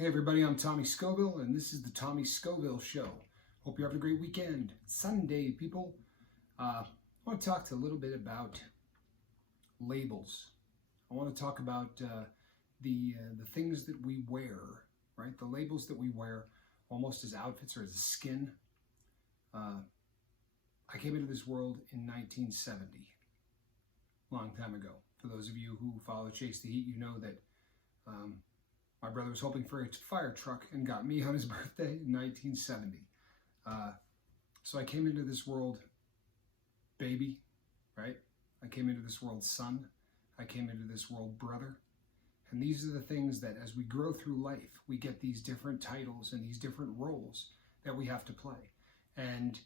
Hey everybody, I'm Tommy Scoville, and this is the Tommy Scoville Show. Hope you're having a great weekend. Sunday, people. I want to talk a little bit about labels. I want to talk about the things that we wear, right? The labels that we wear, almost as outfits or as a skin. I came into this world in 1970, a long time ago. For those of you who follow Chase the Heat, you know that my brother was hoping for a fire truck and got me on his birthday in 1970. So I came into this world baby, right? I came into this world son. I came into this world brother. And these are the things that as we grow through life, we get these different titles and these different roles that we have to play. And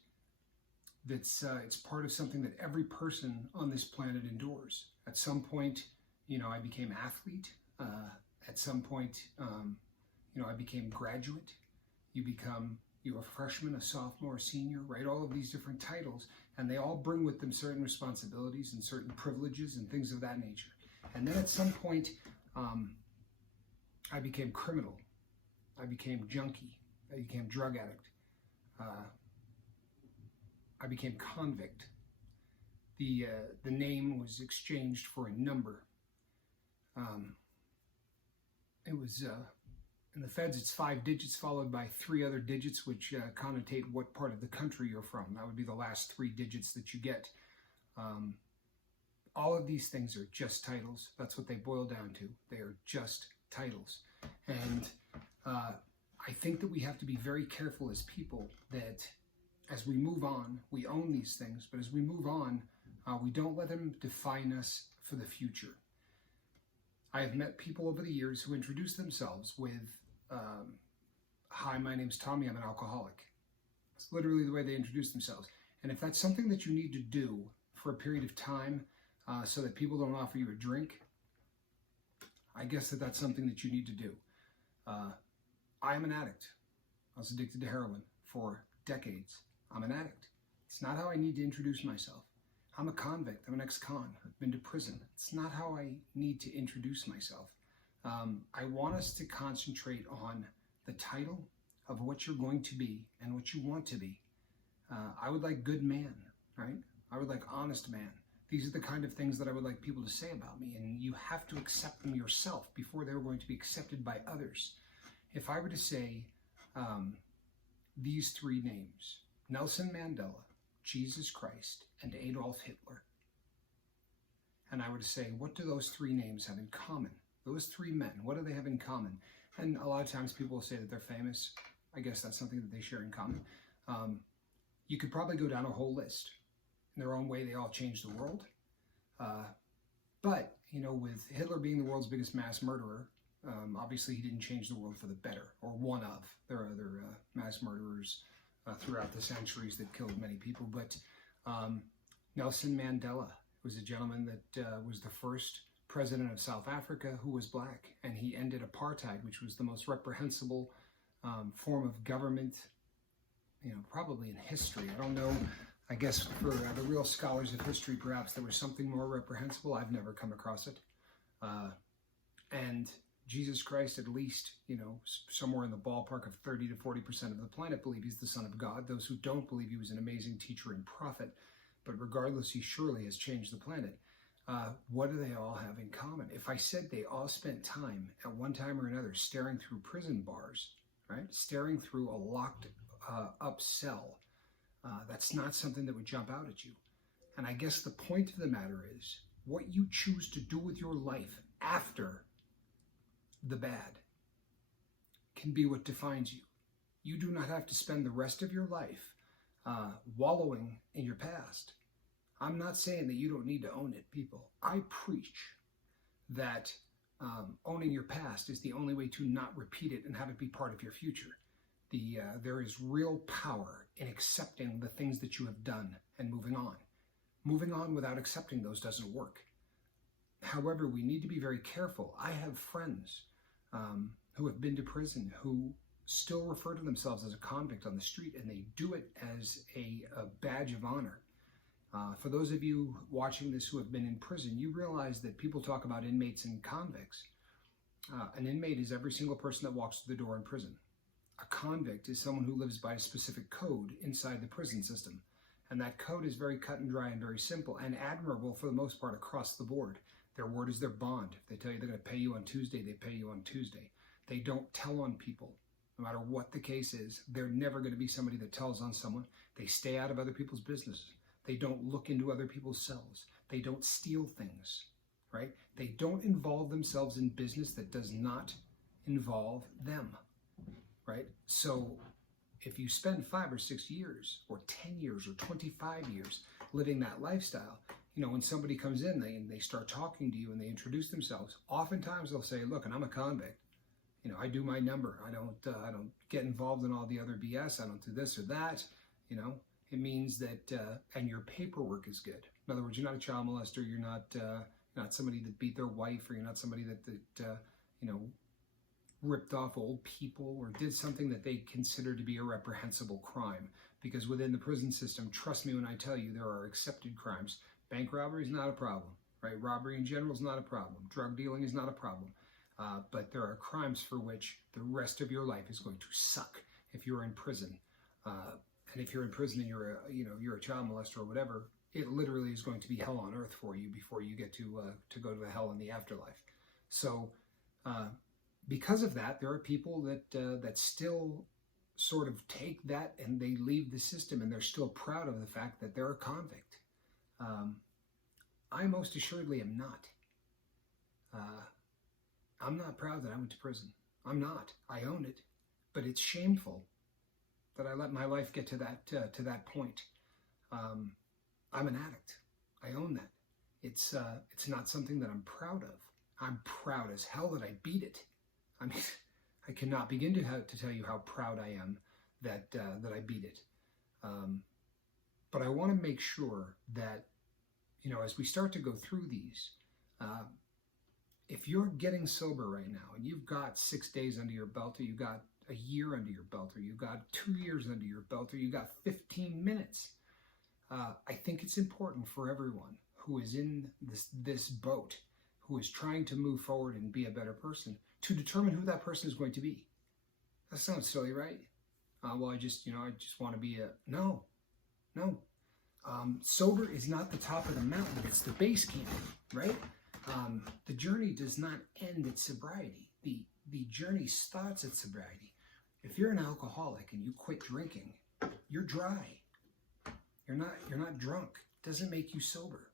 it's part of something that every person on this planet endures. At some point, I became athlete. At some point, I became graduate. You're a freshman, a sophomore, a senior, right? All of these different titles, and they all bring with them certain responsibilities and certain privileges and things of that nature. And then at some point, I became criminal. I became junkie. I became drug addict. I became convict. The name was exchanged for a number. It was, in the feds, it's 5 digits followed by 3 other digits, which connotate what part of the country you're from. That would be the last 3 digits that you get. All of these things are just titles. That's what they boil down to. They are just titles. And I think that we have to be very careful as people that as we move on, we own these things, but as we move on, we don't let them define us for the future. I have met people over the years who introduce themselves with, hi, my name's Tommy, I'm an alcoholic. It's literally the way they introduce themselves. And if that's something that you need to do for a period of time so that people don't offer you a drink, I guess that's something that you need to do. I am an addict. I was addicted to heroin for decades. I'm an addict. It's not how I need to introduce myself. I'm a convict. I'm an ex-con. I've been to prison. It's not how I need to introduce myself. I want us to concentrate on the title of what you're going to be and what you want to be. I would like good man, right? I would like honest man. These are the kind of things that I would like people to say about me, and you have to accept them yourself before they're going to be accepted by others. If I were to say these 3 names, Nelson Mandela, Jesus Christ, and Adolf Hitler. And I would say, what do those 3 names have in common? Those 3 men, what do they have in common? And a lot of times people will say that they're famous. I guess that's something that they share in common. You could probably go down a whole list. In their own way, they all changed the world. But, with Hitler being the world's biggest mass murderer, obviously he didn't change the world for the better, or one of. There are other mass murderers throughout the centuries that killed many people. But Nelson Mandela was a gentleman that was the first president of South Africa who was black, and he ended apartheid, which was the most reprehensible form of government, probably in history. I don't know. I guess for the real scholars of history, perhaps there was something more reprehensible. I've never come across it. And Jesus Christ, at least, somewhere in the ballpark of 30 to 40% of the planet believe he's the Son of God. Those who don't believe he was an amazing teacher and prophet. But regardless, he surely has changed the planet. What do they all have in common? If I said they all spent time at one time or another staring through prison bars, right? Staring through a locked up cell, that's not something that would jump out at you. And I guess the point of the matter is what you choose to do with your life after the bad can be what defines you. You do not have to spend the rest of your life wallowing in your past. I'm not saying that you don't need to own it, people. I preach that owning your past is the only way to not repeat it and have it be part of your future. There is real power in accepting the things that you have done and moving on. Moving on without accepting those doesn't work. However, we need to be very careful. I have friends who have been to prison who still refer to themselves as a convict on the street, and they do it as a badge of honor. For those of you watching this who have been in prison, you realize that people talk about inmates and convicts. An inmate is every single person that walks through the door in prison. A convict is someone who lives by a specific code inside the prison system. And that code is very cut and dry and very simple and admirable for the most part across the board. Their word is their bond. If they tell you they're going to pay you on Tuesday, they pay you on Tuesday. They don't tell on people. No matter what the case is, they're never going to be somebody that tells on someone. They stay out of other people's business. They don't look into other people's cells. They don't steal things, right? They don't involve themselves in business that does not involve them, right? So if you spend 5 or 6 years or 10 years or 25 years living that lifestyle, when somebody comes in, they start talking to you and they introduce themselves, oftentimes they'll say, look, and I'm a convict. I do my number. I don't get involved in all the other BS. I don't do this or that. It means that, and your paperwork is good. In other words, you're not a child molester. You're not somebody that beat their wife, or you're not somebody that ripped off old people or did something that they consider to be a reprehensible crime. Because within the prison system, trust me when I tell you, there are accepted crimes. Bank robbery is not a problem, right? Robbery in general is not a problem. Drug dealing is not a problem. But there are crimes for which the rest of your life is going to suck if you're in prison. And if you're in prison and you're a child molester or whatever, it literally is going to be hell on earth for you before you get to go to the hell in the afterlife. So because of that, there are people that still sort of take that and they leave the system, and they're still proud of the fact that they're a convict. I most assuredly am not. I'm not proud that I went to prison. I'm not. I own it. But it's shameful that I let my life get to that point. I'm an addict. I own that. It's not something that I'm proud of. I'm proud as hell that I beat it. I mean, I cannot begin to tell you how proud I am that I beat it. But I want to make sure that, as we start to go through these, if you're getting sober right now and you've got 6 days under your belt, or you got a year under your belt, or you got 2 years under your belt, or you got 15 minutes, I think it's important for everyone who is in this boat, who is trying to move forward and be a better person, to determine who that person is going to be. That sounds silly, right? Well, I just want to be no. Sober is not the top of the mountain. It's the base camp, right? The journey does not end at sobriety. The journey starts at sobriety. If you're an alcoholic and you quit drinking, you're dry. You're not drunk. It doesn't make you sober.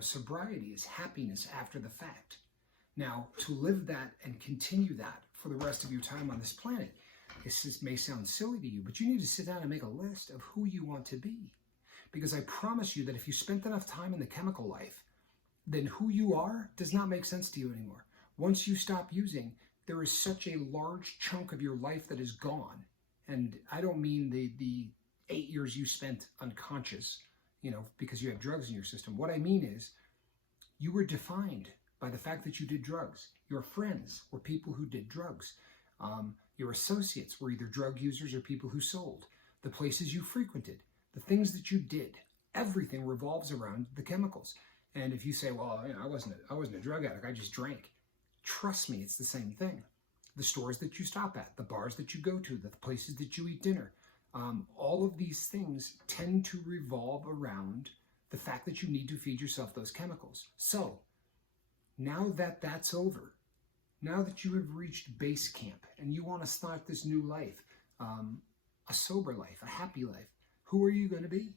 Sobriety is happiness after the fact. Now, to live that and continue that for the rest of your time on this planet, this may sound silly to you, but you need to sit down and make a list of who you want to be. Because I promise you that if you spent enough time in the chemical life, then who you are does not make sense to you anymore. Once you stop using, there is such a large chunk of your life that is gone. And I don't mean the 8 years you spent unconscious, because you have drugs in your system. What I mean is, you were defined by the fact that you did drugs. Your friends were people who did drugs. Your associates were either drug users or people who sold. The places you frequented, the things that you did, everything revolves around the chemicals. And if you say, well, I wasn't a drug addict, I just drank. Trust me, it's the same thing. The stores that you stop at, the bars that you go to, the places that you eat dinner, all of these things tend to revolve around the fact that you need to feed yourself those chemicals. So now that that's over, now that you have reached base camp and you want to start this new life, a sober life, a happy life, who are you going to be?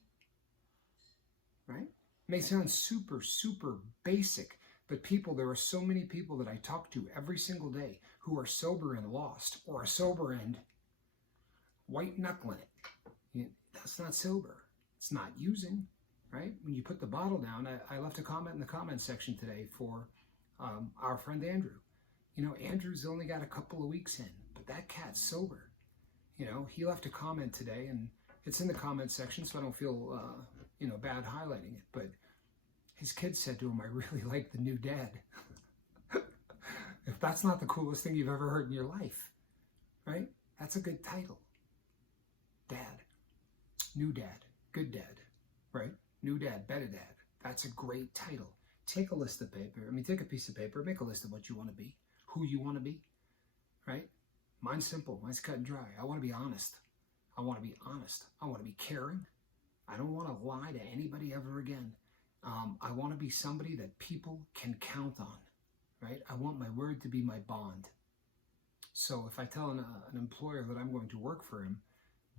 Right? It may sound super, super basic, but there are so many people that I talk to every single day who are sober and lost, or are sober and white knuckling it. That's not sober. It's not using, right? When you put the bottle down, I left a comment in the comment section today for our friend Andrew. Andrew's only got a couple of weeks in, but that cat's sober. He left a comment today, and it's in the comment section, so I don't feel, bad highlighting it. But his kid said to him, I really like the new dad. If that's not the coolest thing you've ever heard in your life, right? That's a good title. Dad. New dad. Good dad, right? New dad, better dad. That's a great title. take a list of paper. Take a piece of paper, make a list of what you want to be, who you want to be, right? Mine's simple. Mine's cut and dry. I want to be honest. I want to be honest. I want to be caring. I don't want to lie to anybody ever again. I want to be somebody that people can count on, right? I want my word to be my bond. So if I tell an employer that I'm going to work for him,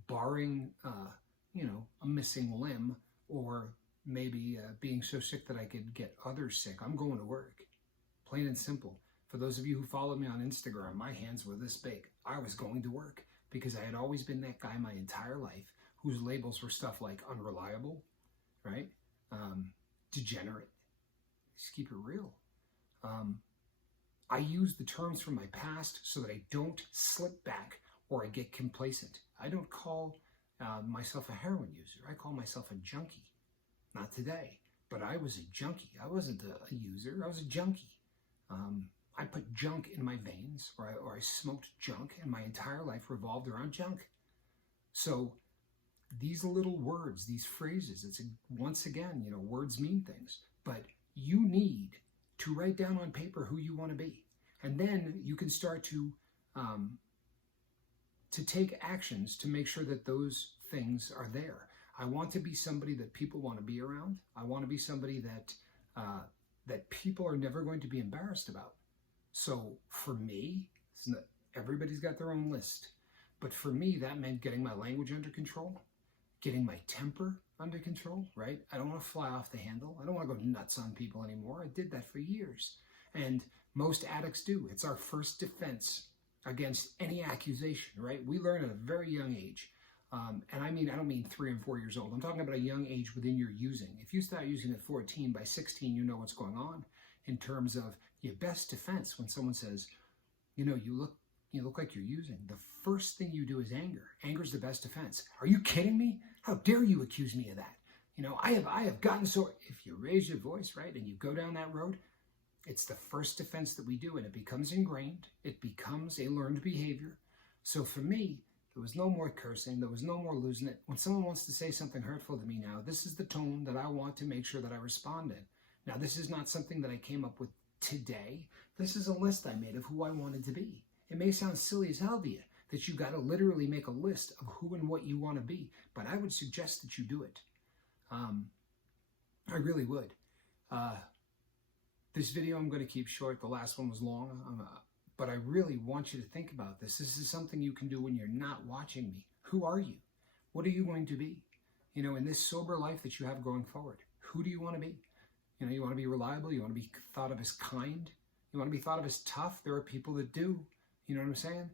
barring, a missing limb, or maybe being so sick that I could get others sick, I'm going to work. Plain and simple. For those of you who follow me on Instagram, my hands were this big. I was going to work because I had always been that guy my entire life whose labels were stuff like unreliable, right? Degenerate. Just keep it real. I use the terms from my past so that I don't slip back or I get complacent. I don't call myself a heroin user. I call myself a junkie. Not today, but I was a junkie. I wasn't a user. I was a junkie. I put junk in my veins, or I smoked junk, and my entire life revolved around junk. So these little words, these phrases, once again, words mean things, but you need to write down on paper who you want to be. And then you can start to take actions to make sure that those things are there. I want to be somebody that people want to be around. I want to be somebody that people are never going to be embarrassed about. So for me, everybody's got their own list. But for me, that meant getting my language under control, getting my temper under control, right? I don't want to fly off the handle. I don't want to go nuts on people anymore. I did that for years. And most addicts do. It's our first defense against any accusation, right? We learn at a very young age. And I don't mean 3 and 4 years old. I'm talking about a young age within your using. If you start using at 14, by 16, you know what's going on in terms of your best defense. When someone says, you look like you're using, the first thing you do is anger. Anger is the best defense. Are you kidding me? How dare you accuse me of that? I have gotten so, if you raise your voice, right, and you go down that road, it's the first defense that we do, and it becomes ingrained. It becomes a learned behavior. So for me, there was no more cursing. There was no more losing it. When someone wants to say something hurtful to me now, this is the tone that I want to make sure that I respond in. Now, this is not something that I came up with today. This is a list I made of who I wanted to be. It may sound silly as hell to you that you got to literally make a list of who and what you want to be, but I would suggest that you do it. I really would. This video I'm going to keep short. The last one was long. But I really want you to think about this. This is something you can do when you're not watching me. Who are you? What are you going to be? In this sober life that you have going forward, who do you want to be? You want to be reliable. You want to be thought of as kind. You want to be thought of as tough. There are people that do. You know what I'm saying?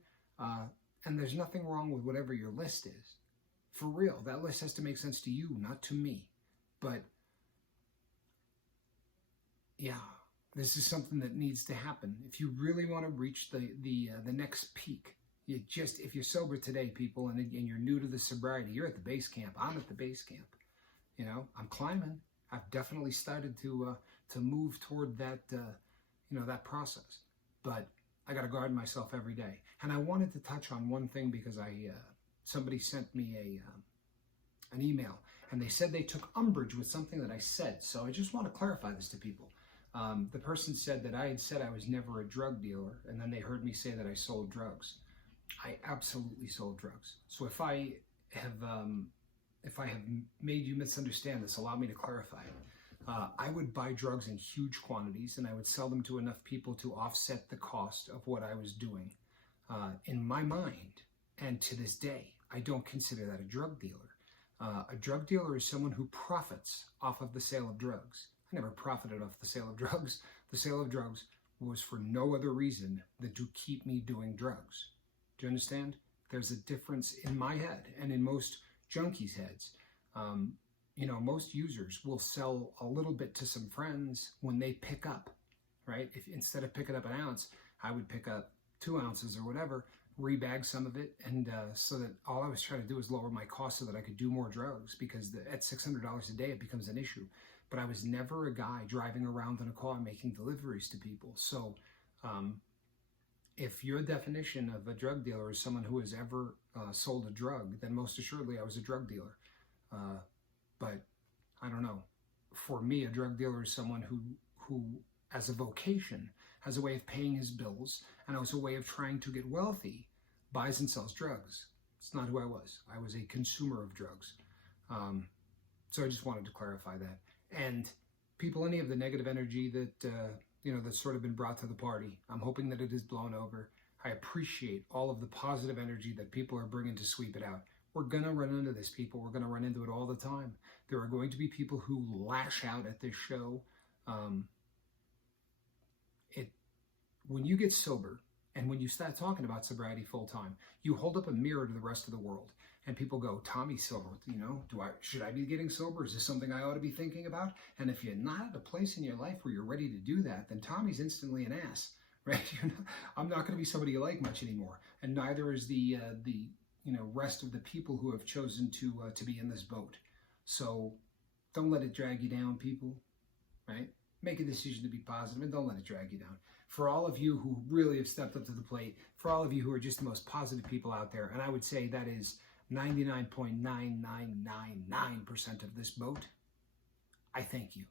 And there's nothing wrong with whatever your list is. For real, that list has to make sense to you, not to me. But yeah. This is something that needs to happen. If you really want to reach the next peak, if you're sober today, people, and you're new to the sobriety, you're at the base camp. I'm at the base camp. I'm climbing. I've definitely started to move toward that that process. But I got to guard myself every day. And I wanted to touch on one thing because somebody sent me an email, and they said they took umbrage with something that I said. So I just want to clarify this to people. The person said that I had said I was never a drug dealer, and then they heard me say that I sold drugs. I absolutely sold drugs. So if I have made you misunderstand this, allow me to clarify it. I would buy drugs in huge quantities, and I would sell them to enough people to offset the cost of what I was doing. In my mind, and to this day, I don't consider that a drug dealer. A drug dealer is someone who profits off of the sale of drugs. I never profited off the sale of drugs. The sale of drugs was for no other reason than to keep me doing drugs. Do you understand? There's a difference in my head and in most junkies' heads. Most users will sell a little bit to some friends when they pick up, right? If instead of picking up an ounce, I would pick up 2 ounces or whatever, rebag some of it, and so that all I was trying to do was lower my cost so that I could do more drugs, because at $600 a day, it becomes an issue. But I was never a guy driving around in a car making deliveries to people. So if your definition of a drug dealer is someone who has ever sold a drug, then most assuredly I was a drug dealer. But I don't know. For me, a drug dealer is someone who who, as a vocation, has a way of paying his bills and has a way of trying to get wealthy, buys and sells drugs. It's not who I was. I was a consumer of drugs. So I just wanted to clarify that. And people, any of the negative energy that, that's sort of been brought to the party, I'm hoping that it is blown over. I appreciate all of the positive energy that people are bringing to sweep it out. We're going to run into this, people. We're going to run into it all the time. There are going to be people who lash out at this show. When you get sober and when you start talking about sobriety full time, you hold up a mirror to the rest of the world. And people go, Tommy's sober, should I be getting sober? Is this something I ought to be thinking about? And if you're not at a place in your life where you're ready to do that, then Tommy's instantly an ass, right? I'm not going to be somebody you like much anymore. And neither is the rest of the people who have chosen to be in this boat. So don't let it drag you down, people, right? Make a decision to be positive and don't let it drag you down. For all of you who really have stepped up to the plate, for all of you who are just the most positive people out there, and I would say that is 99.9999% of this boat, I thank you.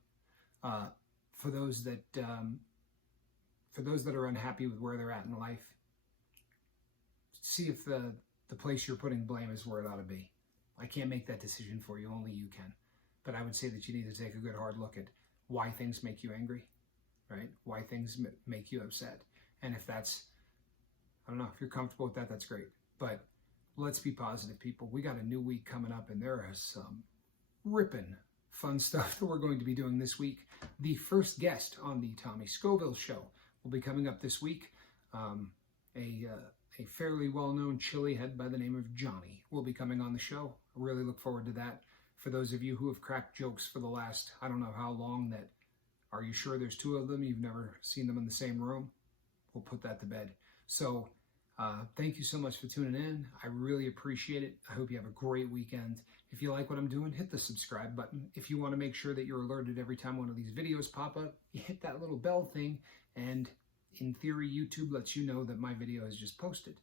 For those that are unhappy with where they're at in life, see if the place you're putting blame is where it ought to be. I can't make that decision for you, only you can. But I would say that you need to take a good hard look at why things make you angry, right? Why things make you upset. And if that's, I don't know, if you're comfortable with that, that's great. But let's be positive, people. We got a new week coming up, and there is some ripping fun stuff that we're going to be doing this week. The first guest on the Tommy Scoville Show will be coming up this week. A fairly well-known chili head by the name of Johnny will be coming on the show. I really look forward to that. For those of you who have cracked jokes for the last, I don't know how long, that, are you sure there's two of them? You've never seen them in the same room? We'll put that to bed. So thank you so much for tuning in. I really appreciate it. I hope you have a great weekend. If you like what I'm doing, hit the subscribe button. If you want to make sure that you're alerted every time one of these videos pop up, you hit that little bell thing, and in theory, YouTube lets you know that my video is just posted.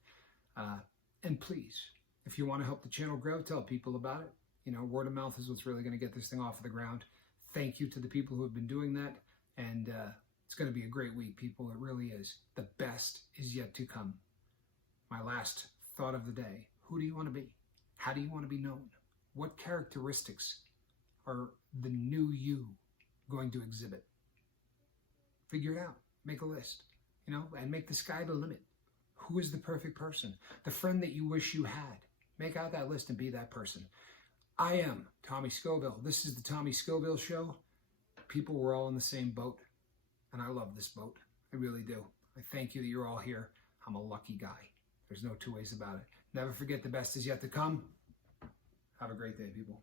And please, if you want to help the channel grow, tell people about it. Word of mouth is what's really going to get this thing off of the ground. Thank you to the people who have been doing that. And it's going to be a great week, people. It really is. The best is yet to come. My last thought of the day. Who do you want to be? How do you want to be known? What characteristics are the new you going to exhibit? Figure it out. Make a list, and make the sky the limit. Who is the perfect person? The friend that you wish you had. Make out that list and be that person. I am Tommy Scoville. This is the Tommy Scoville Show. People, we're all in the same boat, and I love this boat. I really do. I thank you that you're all here. I'm a lucky guy. There's no two ways about it. Never forget, the best is yet to come. Have a great day, people.